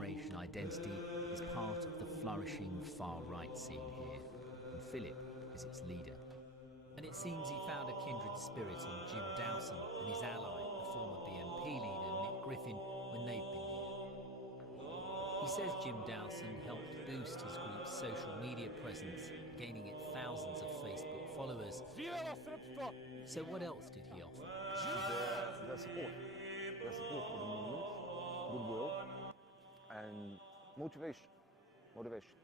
generation identity is part of the flourishing far-right scene here, and Philip is its leader. And it seems he found a kindred spirit in Jim Dowson and his ally, the former BNP leader Nick Griffin, when they've been here. He says Jim Dowson helped boost his group's social media presence, gaining it thousands of Facebook followers. So what else did he offer? Their support. Their support for the movement, goodwill, and motivation.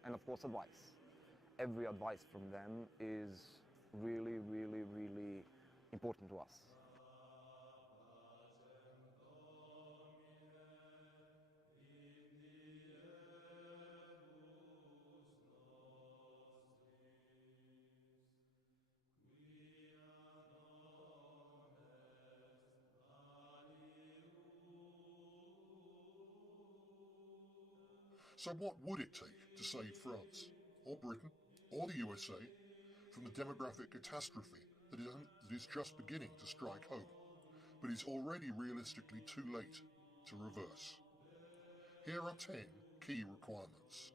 And of course advice. Every advice from them is really, really, really important to us. So what would it take to save France, or Britain, or the USA from the demographic catastrophe that is just beginning to strike home, but is already realistically too late to reverse? Here are 10 key requirements.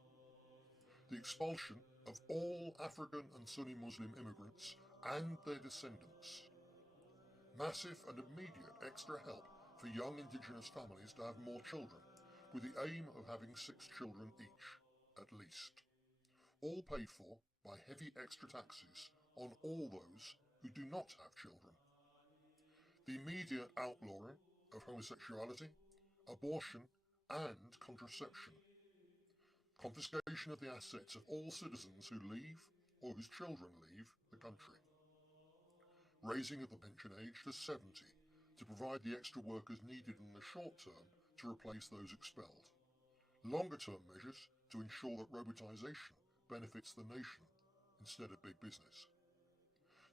The expulsion of all African and Sunni Muslim immigrants and their descendants. Massive and immediate extra help for young indigenous families to have more children, with the aim of having 6 children each, at least. All paid for by heavy extra taxes on all those who do not have children. The immediate outlawing of homosexuality, abortion and contraception. Confiscation of the assets of all citizens who leave or whose children leave the country. Raising of the pension age to 70 to provide the extra workers needed in the short term to replace those expelled. Longer-term measures to ensure that robotisation benefits the nation instead of big business.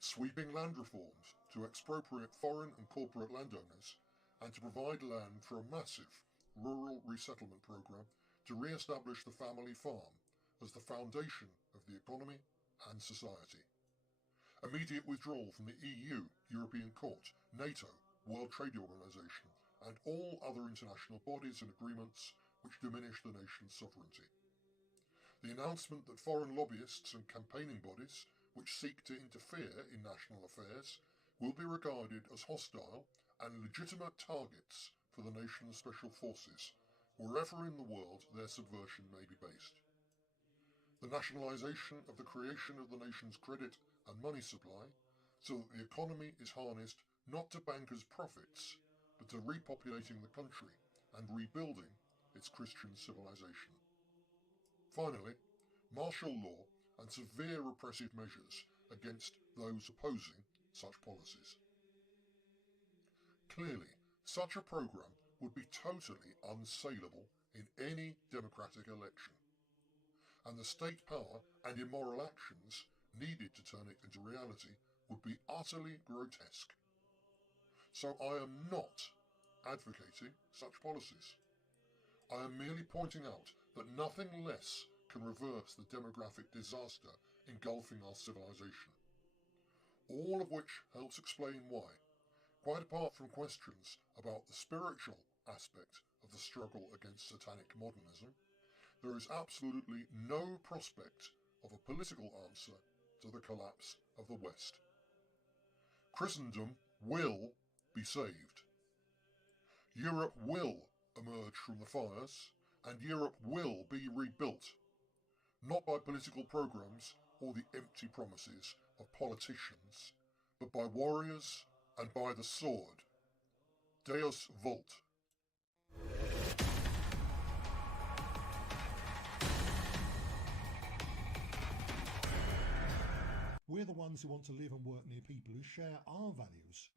Sweeping land reforms to expropriate foreign and corporate landowners and to provide land for a massive rural resettlement programme to re-establish the family farm as the foundation of the economy and society. Immediate withdrawal from the EU, European Court, NATO, World Trade Organization, and all other international bodies and agreements which diminish the nation's sovereignty. The announcement that foreign lobbyists and campaigning bodies which seek to interfere in national affairs will be regarded as hostile and legitimate targets for the nation's special forces, wherever in the world their subversion may be based. The nationalisation of the creation of the nation's credit and money supply, so that the economy is harnessed not to bankers' profits, but to repopulating the country and rebuilding its Christian civilization. Finally, martial law and severe repressive measures against those opposing such policies. Clearly, such a programme would be totally unsaleable in any democratic election, and the state power and immoral actions needed to turn it into reality would be utterly grotesque. So I am not advocating such policies. I am merely pointing out that nothing less can reverse the demographic disaster engulfing our civilization. All of which helps explain why, quite apart from questions about the spiritual aspect of the struggle against satanic modernism, there is absolutely no prospect of a political answer to the collapse of the West. Christendom will be saved. Europe will emerge from the fires, and Europe will be rebuilt, not by political programs or the empty promises of politicians, but by warriors and by the sword. Deus Vult. We're the ones who want to live and work near people who share our values,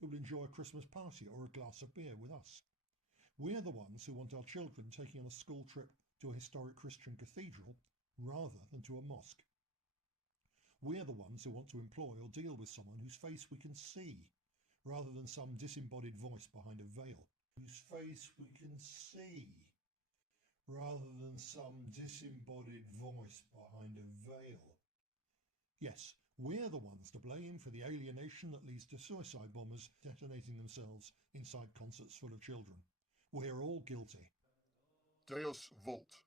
who will enjoy a Christmas party or a glass of beer with us. We're the ones who want our children taking on a school trip to a historic Christian cathedral rather than to a mosque. We're the ones who want to employ or deal with someone whose face we can see, rather than some disembodied voice behind a veil. Whose face we can see, rather than some disembodied voice behind a veil. Yes, we're the ones to blame for the alienation that leads to suicide bombers detonating themselves inside concerts full of children. We're all guilty. Deus vult,